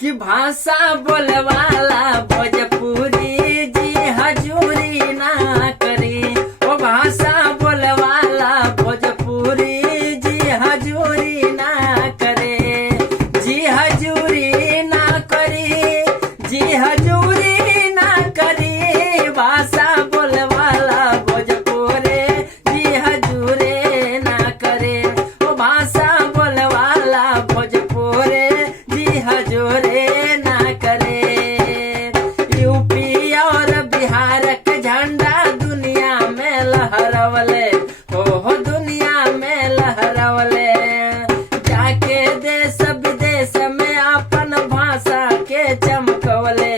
कि भाषा बोले वाला भोजपुरी जी हजूरी ना करी। ओ भाषा बोले वाला भोजपुरी जी हजूरी ना करे। जी हजूरी ना करी, जी हजूरी ना करी। भाषा बोले वाला भोजपुरी जी हजूरी ना करे। ओ भाषा बोले वाला भोजपुरी जी हजूरी ना करे। यूपी और बिहार के झंडा दुनिया में लहरवले, हो दुनिया में लहरवले। जाके देश विदेश में अपन भाषा के चमकवले,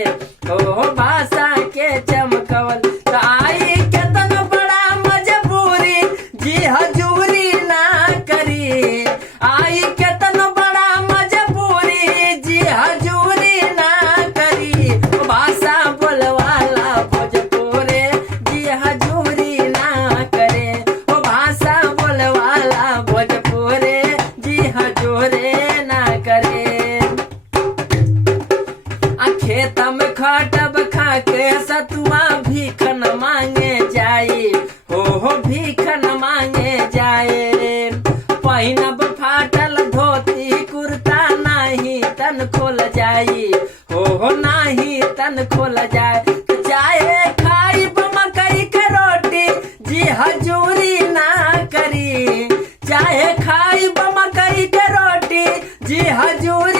हो भाषा के चमकवले। तो आई केतन बड़ा मजबूरी जी हजूरी ना करी। आई केतन बड़ा मजबूरी जी हजूरी ना करी। भाषा बोलवाला भोजपुरी जी हजूरी ना करे। ओ भाषा बोलवाला भोजपुरी जी हजूरी ना करे। खेत में खटब खाके सतुआ भीख न मांगे जाई, हो भीख न मांगे जाए। पहिनब फाटल धोती कुर्ता नाही तन खोल जाई, हो नाही तन खोल जाए। चाहे खाई मकई के रोटी जी हजूरी ना करी। चाहे खाई मकई के रोटी जी हजूरी